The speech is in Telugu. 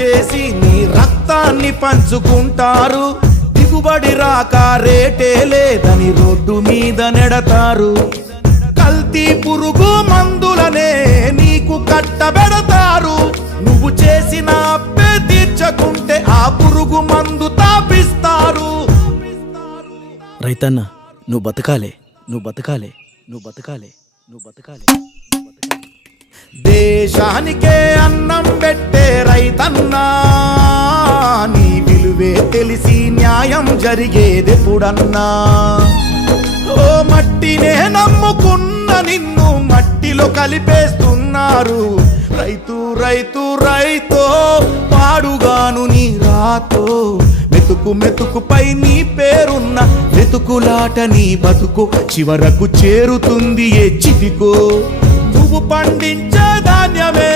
చేసి నీ రక్తాన్ని పంచుకుంటారు. దిగుబడి రాక రేటే లేదని రోడ్డు మీద నెడతారు. కల్తీ పురుగు మందులనే నీకు కట్టబెడతారు. నువ్వు చేసిన అప్పే తీర్చకుంటే ఆ పురుగు మందు తాపిస్తారు. రైతన్న నువ్వు బతకాలే, నువ్వు బతకాలే, నువ్వు బతకాలే, నువ్వు బతకాలే. దేశానికే అన్నం పెట్టే రైతన్నా, నీ విలువే తెలిసి న్యాయం జరిగేదెప్పుడన్నా? ఓ మట్టినే నమ్ముకున్న నిన్ను మట్టిలో కలిపేస్తున్నారు. రైతు రైతు రైతో పాడుగాను నీ రాతో. మెతుకు మెతుకుపై నీ పేరున్న వెతుకులాట నీ బతుకు చివరకు చేరుతుంది ఏ చితికో. నువ్వు పండించే ధాన్యమే